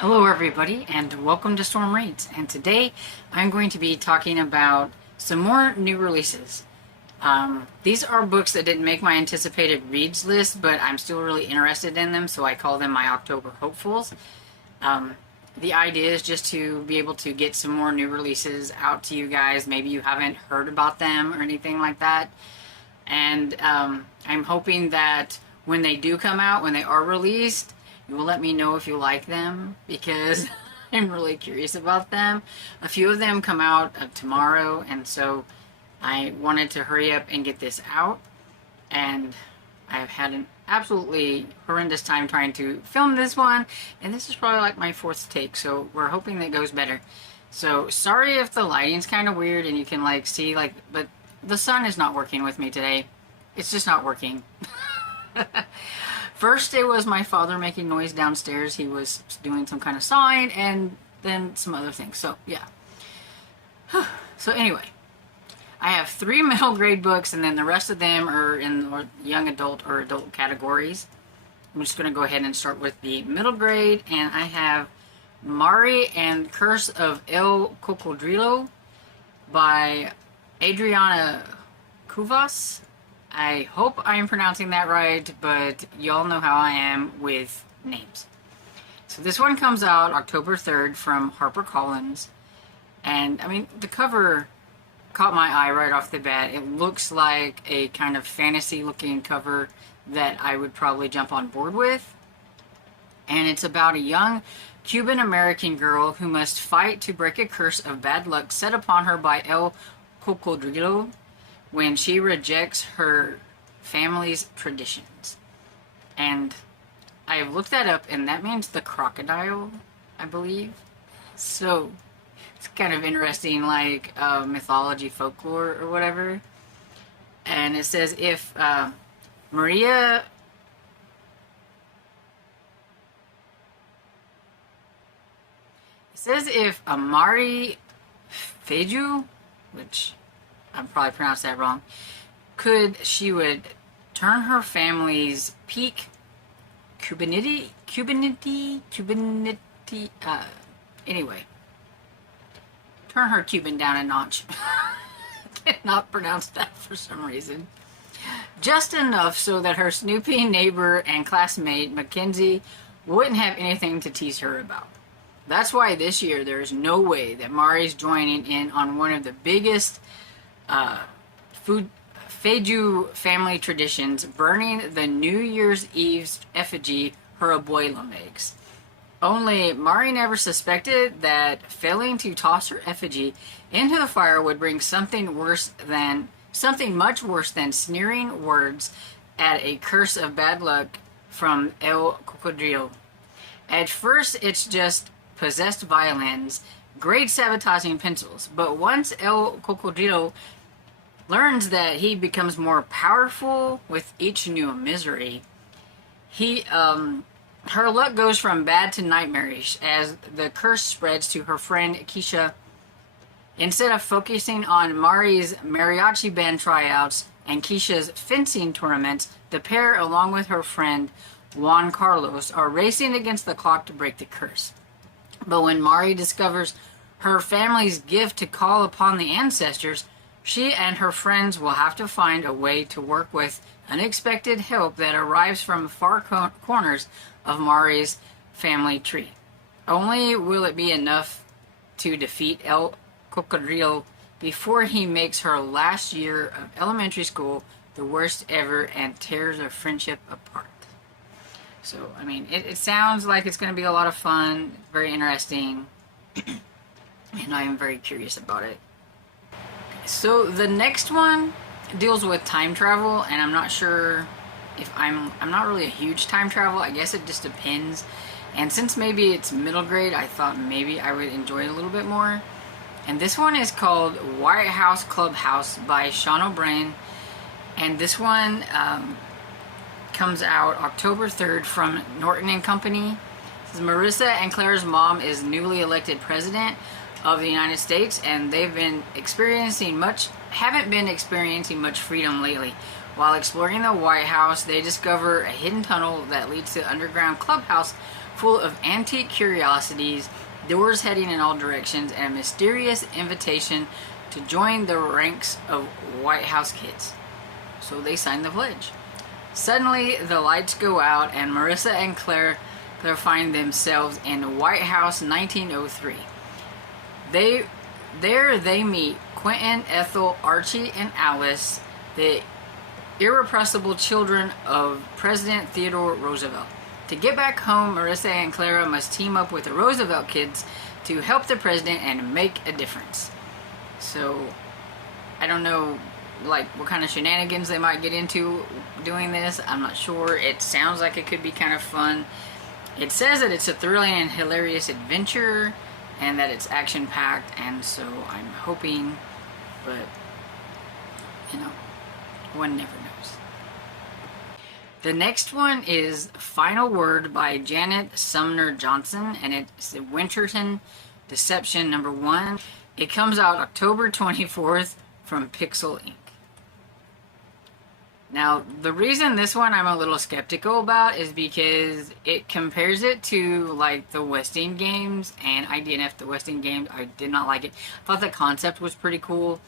Hello everybody and welcome to Storm Reads, and today I'm going to be talking about some more new releases. These are books that didn't make my anticipated reads list, but I'm still really interested in them, so I call them my October hopefuls. The idea is just to be able to get some more new releases out to you guys. Maybe you haven't heard about them or anything like that, and I'm hoping that when they do come out, when they are released, you will let me know if you like them, because I'm really curious about them. A few of them come out tomorrow, and so I wanted to hurry up and get this out. And I've had an absolutely horrendous time trying to film this one, and this is probably like my fourth take, so we're hoping that it goes better. So sorry if the lighting's kind of weird and you can like see but the sun is not working with me today. It's just not working. First, it was my father making noise downstairs. He was doing some kind of sawing, and then some other things. So, yeah. So, anyway. I have 3 middle grade books, and then the rest of them are in the young adult or adult categories. I'm just going to go ahead and start with the middle grade, and I have Mari and Curse of El Cocodrilo by Adriana Cuvas. I hope I am pronouncing that right, but y'all know how I am with names. So this one comes out October 3rd from HarperCollins, and I mean, the cover caught my eye right off the bat. It looks like a kind of fantasy looking cover that I would probably jump on board with, and it's about a young Cuban American girl who must fight to break a curse of bad luck set upon her by El Cocodrilo when she rejects her family's traditions. And I looked that up, and that means the crocodile, I believe. So it's kind of interesting, like mythology, folklore, or whatever. And it says if Maria Amari Feju, which I probably pronounced that wrong, she would turn her family's peak Cubanity, anyway, turn her Cuban down a notch. Cannot pronounce that for some reason. Just enough so that her snooping neighbor and classmate Mackenzie wouldn't have anything to tease her about. That's why this year there's no way that Mari's joining in on one of the biggest Feju family traditions, burning the New Year's Eve's effigy her abuela makes. Only Mari never suspected that failing to toss her effigy into the fire would bring something much worse than sneering words at a curse of bad luck from El Cocodrilo. At first, it's just possessed violins, great sabotaging pencils, but once El Cocodrilo learns that he becomes more powerful with each new misery, her luck goes from bad to nightmarish as the curse spreads to her friend Keisha. Instead of focusing on Mari's mariachi band tryouts and Keisha's fencing tournaments, the pair, along with her friend Juan Carlos, are racing against the clock to break the curse. But when Mari discovers her family's gift to call upon the ancestors, she and her friends will have to find a way to work with unexpected help that arrives from far corners of Mari's family tree. Only will it be enough to defeat El Cocodrilo before he makes her last year of elementary school the worst ever and tears a friendship apart. So, I mean, it sounds like it's going to be a lot of fun, very interesting, and I am very curious about it. So the next one deals with time travel, and I'm not sure if I'm not really a huge time travel. I guess it just depends. And since maybe it's middle grade, I thought maybe I would enjoy it a little bit more. And this one is called White House Clubhouse by Sean O'Brien. And this one comes out October 3rd from Norton and Company. This is Marissa and Claire's mom is newly elected president of the United States, and haven't been experiencing much freedom lately. While exploring the White House, they discover a hidden tunnel that leads to the underground clubhouse full of antique curiosities, doors heading in all directions, and a mysterious invitation to join the ranks of White House kids. So they signed the pledge. Suddenly, the lights go out, and Marissa and Claire find themselves in White House 1903. There they meet Quentin, Ethel, Archie, and Alice, the irrepressible children of President Theodore Roosevelt. To get back home, Marissa and Clara must team up with the Roosevelt kids to help the president and make a difference. So, I don't know, like, what kind of shenanigans they might get into doing this. I'm not sure. It sounds like it could be kind of fun. It says that it's a thrilling and hilarious adventure, and that it's action-packed, and so I'm hoping, but, you know, one never knows. The next one is Final Word by Janet Sumner Johnson, and it's the Winterton Deception #1. It comes out October 24th from Pixel Inc. Now, the reason this one I'm a little skeptical about is because it compares it to, like, the Westing games, and I DNF'd the Westing games. I did not like it. I thought the concept was pretty cool,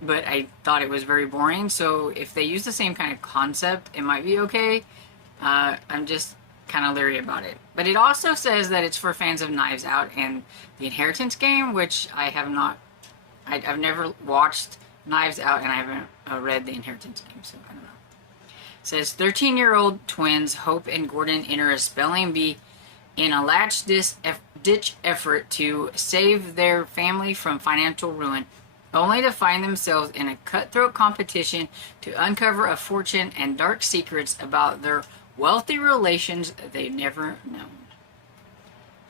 but I thought it was very boring, so if they use the same kind of concept, it might be okay. I'm just kind of leery about it. But it also says that it's for fans of Knives Out and the Inheritance game, which I have not... I've never watched Knives Out, and I haven't read the Inheritance game, so I don't know. It says 13-year-old twins Hope and Gordon enter a spelling bee in a ditch effort to save their family from financial ruin, only to find themselves in a cutthroat competition to uncover a fortune and dark secrets about their wealthy relations they've never known.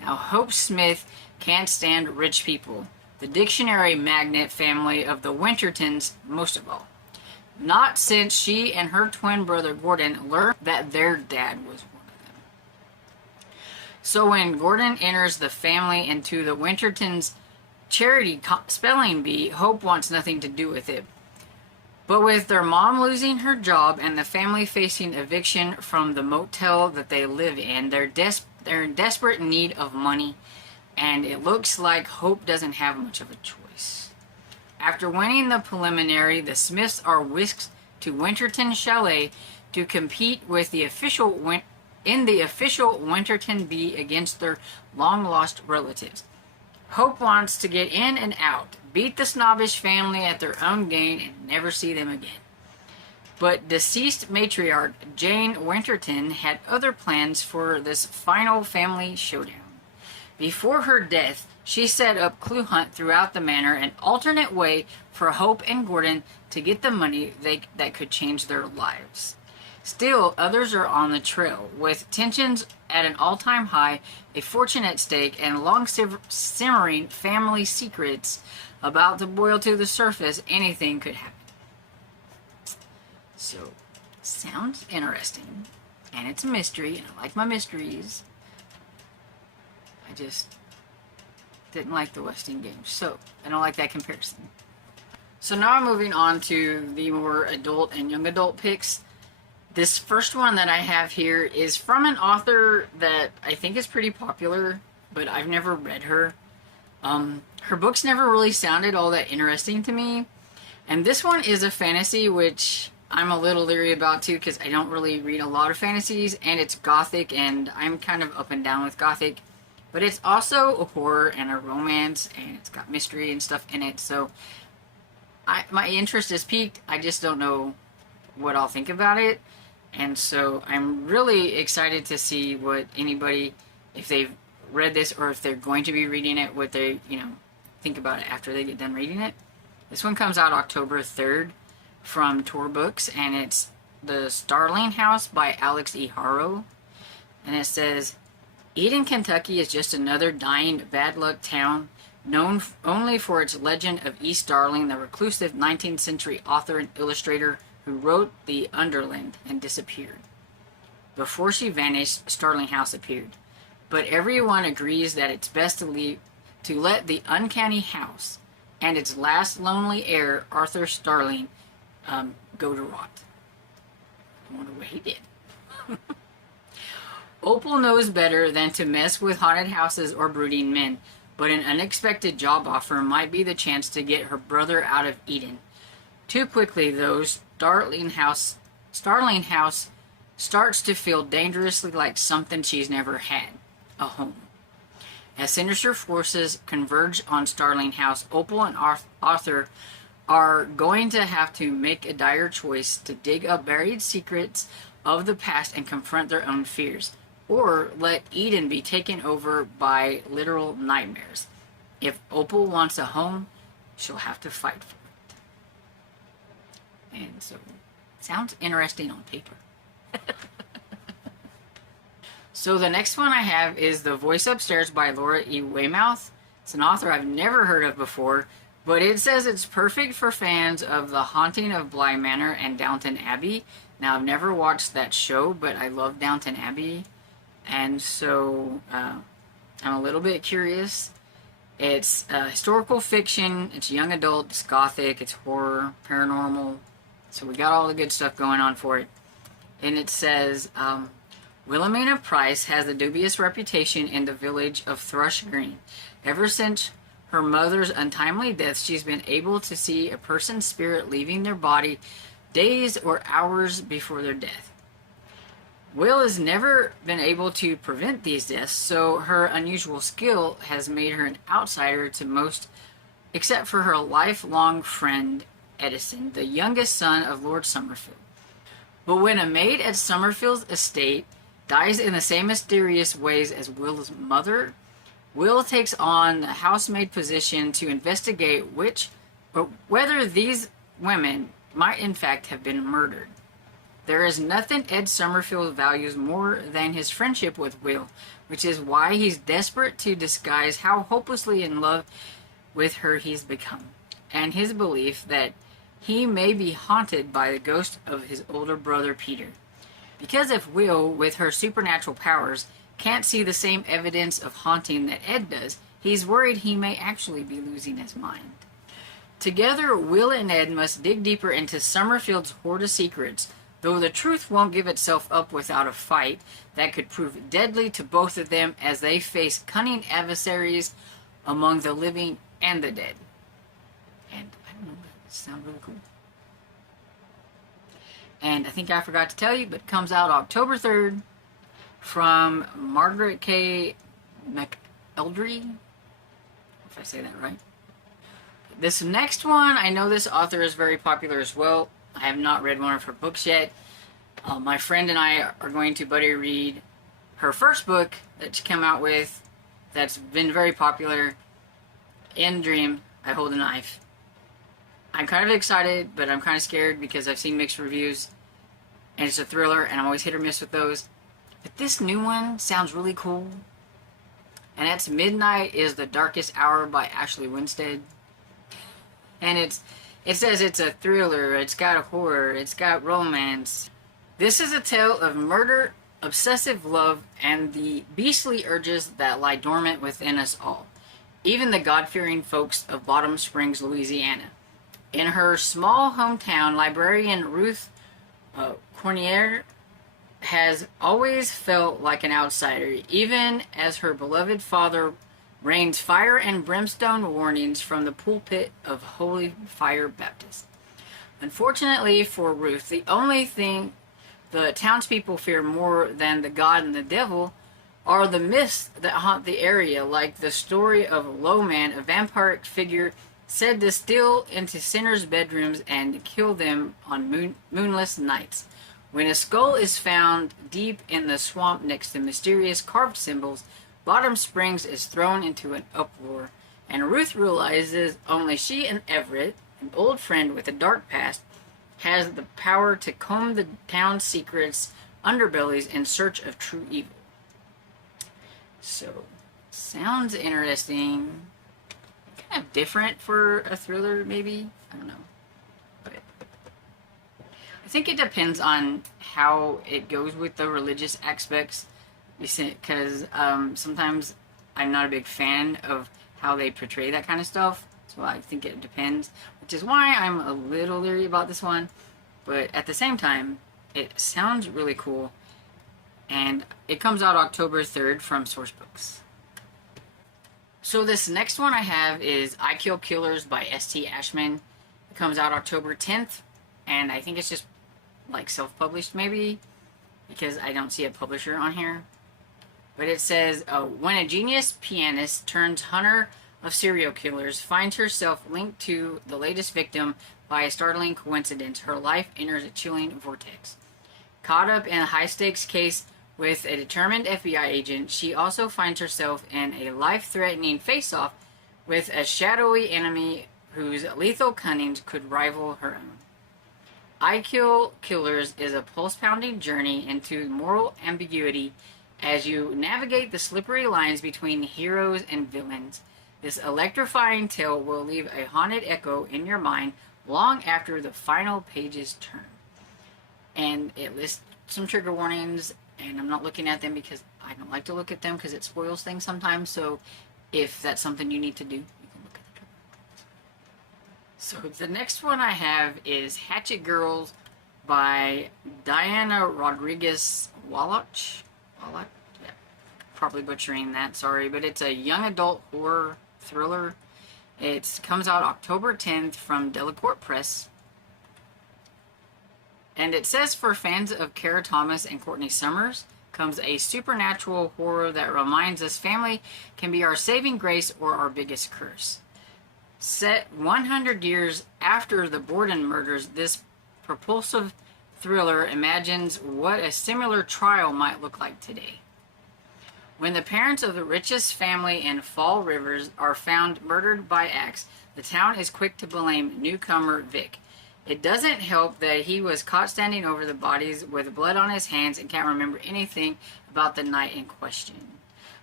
Now, Hope Smith can't stand rich people, the dictionary magnet family of the Wintertons most of all. Not since she and her twin brother Gordon learned that their dad was one of them. So when Gordon enters the family into the Wintertons' charity spelling bee, Hope wants nothing to do with it. But with their mom losing her job and the family facing eviction from the motel that they live in, they're in desperate need of money, and it looks like Hope doesn't have much of a choice. After winning the preliminary, the Smiths are whisked to Winterton Chalet to compete with the official Winterton Bee against their long-lost relatives. Hope wants to get in and out, beat the snobbish family at their own game, and never see them again. But deceased matriarch Jane Winterton had other plans for this final family showdown. Before her death, she set up Clue Hunt throughout the manor, an alternate way for Hope and Gordon to get the money that could change their lives. Still, others are on the trail, with tensions at an all-time high, a fortune at stake, and long-simmering family secrets about to boil to the surface. Anything could happen. So, sounds interesting, and it's a mystery, and I like my mysteries. I just didn't like the Westing games, so I don't like that comparison. So now I'm moving on to the more adult and young adult picks. This first one that I have here is from an author that I think is pretty popular, but I've never read her. Her books never really sounded all that interesting to me, and this one is a fantasy, which I'm a little leery about too, because I don't really read a lot of fantasies, and it's gothic, and I'm kind of up and down with gothic. But it's also a horror and a romance, and it's got mystery and stuff in it, so my interest is piqued. I just don't know what I'll think about it, and so I'm really excited to see what anybody, if they've read this or if they're going to be reading it, what they, think about it after they get done reading it. This one comes out October 3rd from Tor Books, and it's The Starling House by Alex E. Harrow, and it says, Eden, Kentucky is just another dying bad luck town, known only for its legend of East Starling, the reclusive 19th century author and illustrator who wrote The Underland and disappeared. Before she vanished, Starling House appeared. But everyone agrees that it's best to let the uncanny house and its last lonely heir, Arthur Starling, go to rot. I wonder what he did. Opal knows better than to mess with haunted houses or brooding men, but an unexpected job offer might be the chance to get her brother out of Eden. Too quickly, though, Starling House starts to feel dangerously like something she's never had, a home. As sinister forces converge on Starling House, Opal and Arthur are going to have to make a dire choice to dig up buried secrets of the past and confront their own fears, or let Eden be taken over by literal nightmares. If Opal wants a home, she'll have to fight for it. And so, sounds interesting on paper. So the next one I have is The Voice Upstairs by Laura E. Weymouth. It's an author I've never heard of before, but it says it's perfect for fans of The Haunting of Bly Manor and Downton Abbey. Now, I've never watched that show, but I love Downton Abbey, and so I'm a little bit curious. It's historical fiction, it's young adult, it's gothic, it's horror, paranormal, so we got all the good stuff going on for it. And it says, Wilhelmina Price has a dubious reputation in the village of Thrush Green. Ever since her mother's untimely death, she's been able to see a person's spirit leaving their body days or hours before their death. Will has never been able to prevent these deaths, so her unusual skill has made her an outsider to most, except for her lifelong friend, Edison, the youngest son of Lord Summerfield. But when a maid at Summerfield's estate dies in the same mysterious ways as Will's mother, Will takes on the housemaid position to investigate whether these women might in fact have been murdered. There is nothing Ed Summerfield values more than his friendship with Will, which is why he's desperate to disguise how hopelessly in love with her he's become, and his belief that he may be haunted by the ghost of his older brother Peter. Because if Will, with her supernatural powers, can't see the same evidence of haunting that Ed does, he's worried he may actually be losing his mind. Together, Will and Ed must dig deeper into Summerfield's hoard of secrets, though the truth won't give itself up without a fight that could prove deadly to both of them as they face cunning adversaries among the living and the dead. And I don't know, that sounds really cool. And I think I forgot to tell you, but it comes out October 3rd from Margaret K. McElderry, if I say that right. This next one, I know this author is very popular as well. I have not read one of her books yet. My friend and I are going to buddy read her first book that she came out with that's been very popular, In Dream, I Hold a Knife. I'm kind of excited, but I'm kind of scared because I've seen mixed reviews, and it's a thriller, and I'm always hit or miss with those. But this new one sounds really cool, and that's Midnight is the Darkest Hour by Ashley Winstead. And it says it's a thriller, it's got a horror, it's got romance. This is a tale of murder, obsessive love, and the beastly urges that lie dormant within us all, even the God-fearing folks of Bottom Springs, Louisiana. In her small hometown, librarian Ruth Cornier has always felt like an outsider, even as her beloved father rains fire and brimstone warnings from the pulpit of Holy Fire Baptist. Unfortunately for Ruth, the only thing the townspeople fear more than the God and the devil are the myths that haunt the area, like the story of Lowman, a vampiric figure said to steal into sinners' bedrooms and kill them on moonless nights. When a skull is found deep in the swamp next to mysterious carved symbols, Bottom Springs is thrown into an uproar, and Ruth realizes only she and Everett, an old friend with a dark past, has the power to comb the town's secrets, underbellies in search of true evil. So, sounds interesting. Kind of different for a thriller, maybe? I don't know. But I think it depends on how it goes with the religious aspects, because sometimes I'm not a big fan of how they portray that kind of stuff, so I think it depends, which is why I'm a little leery about this one. But at the same time, it sounds really cool, and it comes out October 3rd from Sourcebooks. So this next one I have is I Kill Killers by S.T. Ashman. It comes out October 10th, and I think it's just like self-published maybe, because I don't see a publisher on here. But it says, when a genius pianist turns hunter of serial killers finds herself linked to the latest victim by a startling coincidence, her life enters a chilling vortex. Caught up in a high-stakes case with a determined FBI agent, she also finds herself in a life-threatening face-off with a shadowy enemy whose lethal cunning could rival her own. I Kill Killers is a pulse-pounding journey into moral ambiguity as you navigate the slippery lines between heroes and villains. This electrifying tale will leave a haunted echo in your mind long after the final pages turn. And it lists some trigger warnings, and I'm not looking at them because I don't like to look at them because it spoils things sometimes. So if that's something you need to do, you can look at the trigger warnings. So the next one I have is Hatchet Girls by Diana Rodriguez Wallach. Yeah, probably butchering that, sorry, but it's a young adult horror thriller. It comes out October 10th from Delacorte Press. And it says, for fans of Kara Thomas and Courtney Summers comes a supernatural horror that reminds us family can be our saving grace or our biggest curse. Set 100 years after the Borden murders, this propulsive thriller imagines what a similar trial might look like today. When the parents of the richest family in Fall Rivers are found murdered by axe, the town is quick to blame newcomer Vic. It doesn't help that he was caught standing over the bodies with blood on his hands and can't remember anything about the night in question.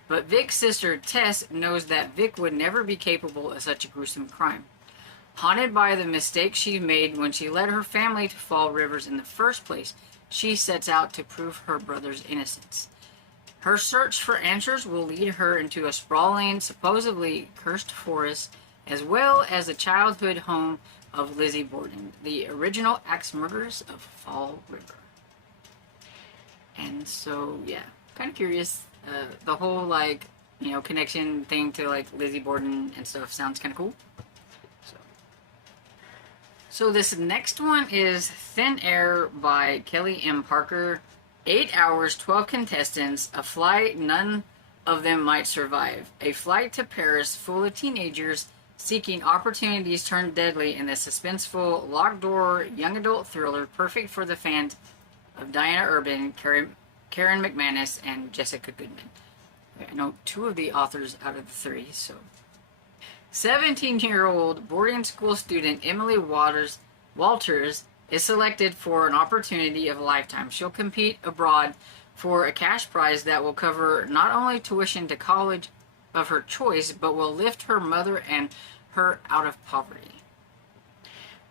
But Vic's sister Tess knows that Vic would never be capable of such a gruesome crime. Haunted by the mistake she made when she led her family to Fall Rivers in the first place, she sets out to prove her brother's innocence. Her search for answers will lead her into a sprawling, supposedly cursed forest, as well as the childhood home of Lizzie Borden, the original axe murderers of Fall River. And so, yeah, kind of curious. The whole, like, you know, connection thing to, like, Lizzie Borden and stuff sounds kind of cool. So this next one is Thin Air by Kelly M. Parker. 8 hours, 12 contestants, a flight none of them might survive. A flight to Paris full of teenagers seeking opportunities turned deadly in the suspenseful, locked-door, young adult thriller perfect for the fans of Diana Urban, Karen McManus, and Jessica Goodman. I know 2 of the authors out of the 3, so... 17-year-old boarding school student Emily Walters is selected for an opportunity of a lifetime. She'll compete abroad for a cash prize that will cover not only tuition to college of her choice, but will lift her mother and her out of poverty.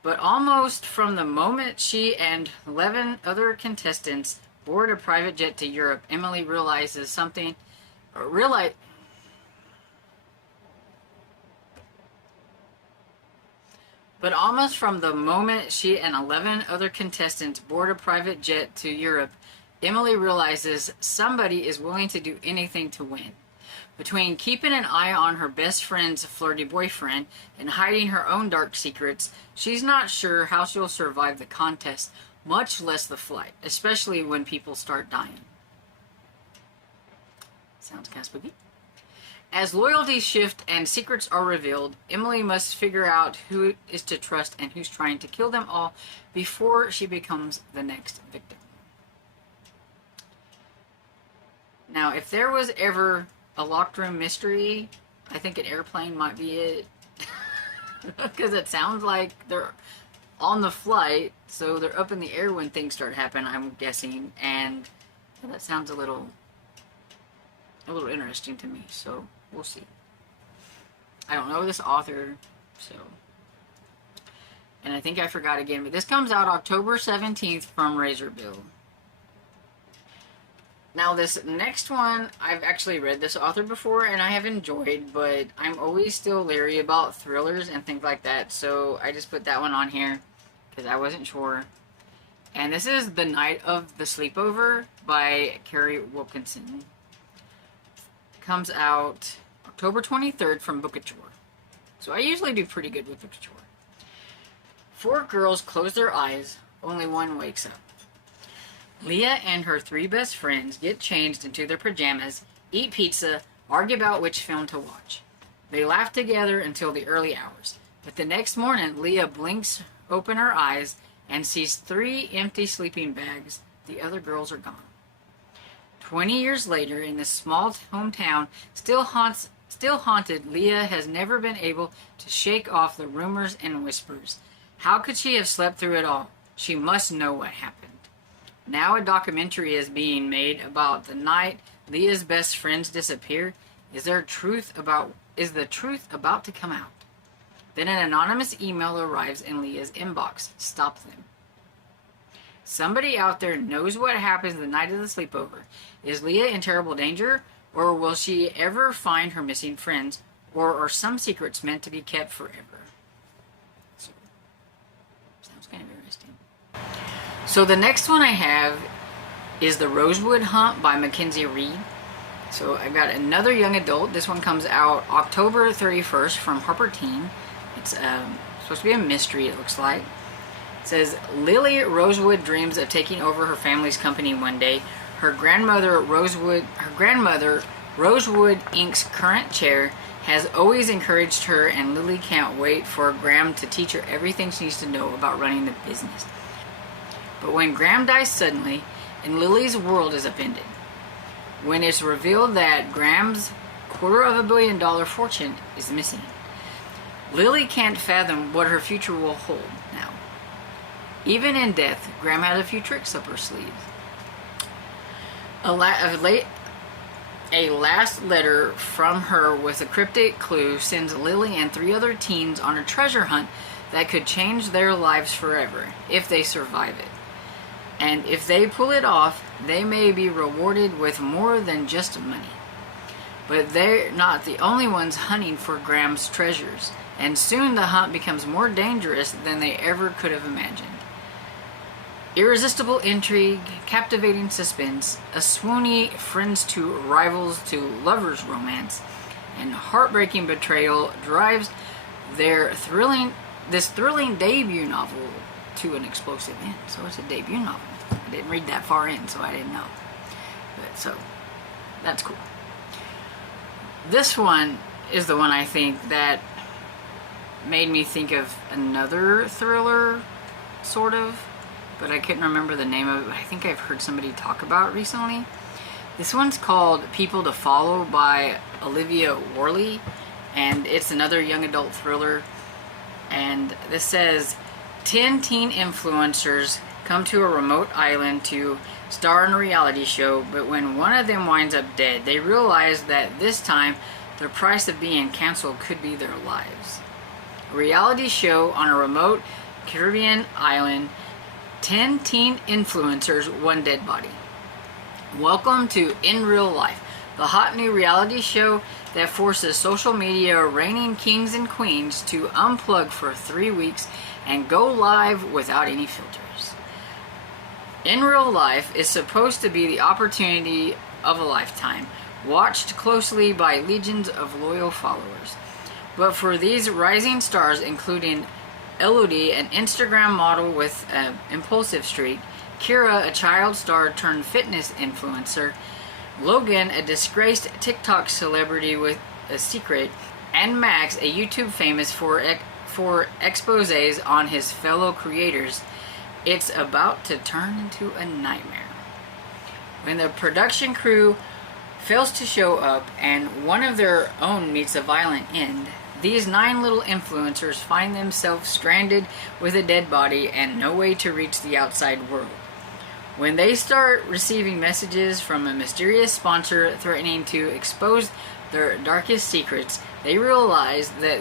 But almost from the moment she and 11 other contestants board a private jet to Europe, Emily realizes something. But almost from the moment she and 11 other contestants board a private jet to Europe, Emily realizes somebody is willing to do anything to win. Between keeping an eye on her best friend's flirty boyfriend and hiding her own dark secrets, she's not sure how she'll survive the contest, much less the flight, especially when people start dying. Sounds kind of spooky. As loyalties shift and secrets are revealed, Emily must figure out who is to trust and who's trying to kill them all before she becomes the next victim. Now, if there was ever a locked room mystery, I think an airplane might be it. Because it sounds like they're on the flight, so they're up in the air when things start happening, I'm guessing. And that sounds a little interesting to me, so we'll see. I don't know this author, so. And I think I forgot again, but this comes out October 17th from Razorbill. Now this next one, I've actually read this author before and I have enjoyed, but I'm always still leery about thrillers and things like that, so I just put that one on here because I wasn't sure. And this is The Night of the Sleepover by Carrie Wilkinson. Comes out October 23rd from Bookouture. So I usually do pretty good with Bookouture. 4 girls close their eyes, only one wakes up. Leah and her 3 best friends get changed into their pajamas, eat pizza, argue about which film to watch. They laugh together until the early hours. But the next morning, Leah blinks open her eyes and sees 3 empty sleeping bags. The other girls are gone. 20 years later, in this small hometown, still haunted, Leah has never been able to shake off the rumors and whispers. How could she have slept through it all? She must know what happened. Now a documentary is being made about the night Leah's best friends disappear. Is the truth about to come out? Then an anonymous email arrives in Leah's inbox. Stop them. Somebody out there knows what happens the night of the sleepover. Is Leah in terrible danger? Or will she ever find her missing friends? Or are some secrets meant to be kept forever? So, sounds kind of interesting. So the next one I have is The Rosewood Hunt by Mackenzie Reed. So I've got another young adult. This one comes out October 31st from Harper Teen. It's supposed to be a mystery, it looks like. It says, Lily Rosewood dreams of taking over her family's company one day. Her grandmother Rosewood Inc.'s current chair has always encouraged her, and Lily can't wait for Graham to teach her everything she needs to know about running the business. But when Graham dies suddenly, and Lily's world is upended. When it's revealed that Graham's $250 million fortune is missing. Lily can't fathom what her future will hold now. Even in death, Graham had a few tricks up her sleeves. A last letter from her with a cryptic clue sends Lily and 3 other teens on a treasure hunt that could change their lives forever, if they survive it. And if they pull it off, they may be rewarded with more than just money. But they're not the only ones hunting for Graham's treasures, and soon the hunt becomes more dangerous than they ever could have imagined. Irresistible intrigue, captivating suspense, a swoony friends to rivals to lovers romance, and heartbreaking betrayal drives this thrilling debut novel to an explosive end. So it's a debut novel. I didn't read that far in, so I didn't know. But so, that's cool. This one is the one I think that made me think of another thriller, sort of, but I couldn't remember the name of it, but I think I've heard somebody talk about it recently. This one's called People to Follow by Olivia Worley, and it's another young adult thriller. And this says, 10 teen influencers come to a remote island to star in a reality show, but when one of them winds up dead, they realize that this time the price of being canceled could be their lives. A reality show on a remote Caribbean island, 10 teen influencers, 1 dead body. Welcome to In Real Life, the hot new reality show that forces social media reigning kings and queens to unplug for 3 weeks and go live without any filters. In Real Life is supposed to be the opportunity of a lifetime, watched closely by legions of loyal followers. But for these rising stars, including Elodie, an Instagram model with an impulsive streak, Kira, a child star turned fitness influencer, Logan, a disgraced TikTok celebrity with a secret, and Max, a YouTube famous for exposés on his fellow creators, it's about to turn into a nightmare. When the production crew fails to show up and one of their own meets a violent end, these 9 little influencers find themselves stranded with a dead body and no way to reach the outside world. When they start receiving messages from a mysterious sponsor threatening to expose their darkest secrets, they realize that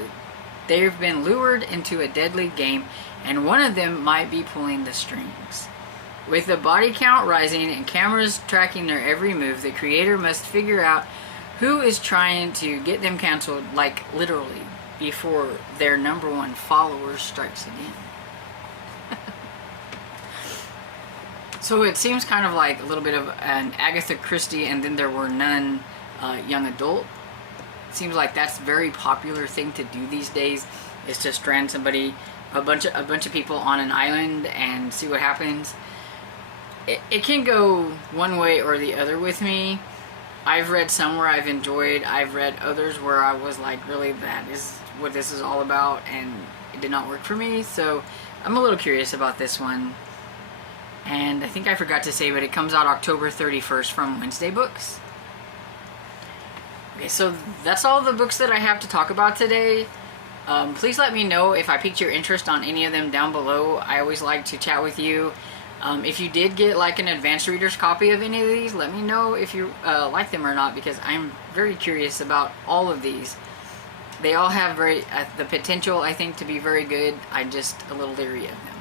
they've been lured into a deadly game and one of them might be pulling the strings. With the body count rising and cameras tracking their every move, the creator must figure out who is trying to get them canceled, like literally, before their #1 follower strikes again. So it seems kind of like a little bit of an Agatha Christie and then there were none young adult. It seems like that's a very popular thing to do these days, is to strand somebody, a bunch of people on an island and see what happens. It can go one way or the other with me. I've read some where I've enjoyed. I've read others where I was like, really, that is what this is all about, and it did not work for me. So I'm a little curious about this one. And I think I forgot to say, but it comes out October 31st from Wednesday Books. Okay, so that's all the books that I have to talk about today. Please let me know if I piqued your interest on any of them down below. I always like to chat with you. If you did get like an advanced reader's copy of any of these, let me know if you like them or not, because I'm very curious about all of these. They all have the potential, I think, to be very good. I'm just a little leery of them.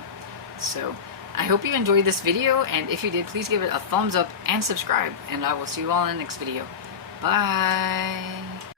So I hope you enjoyed this video, and if you did, please give it a thumbs up and subscribe, and I will see you all in the next video. Bye!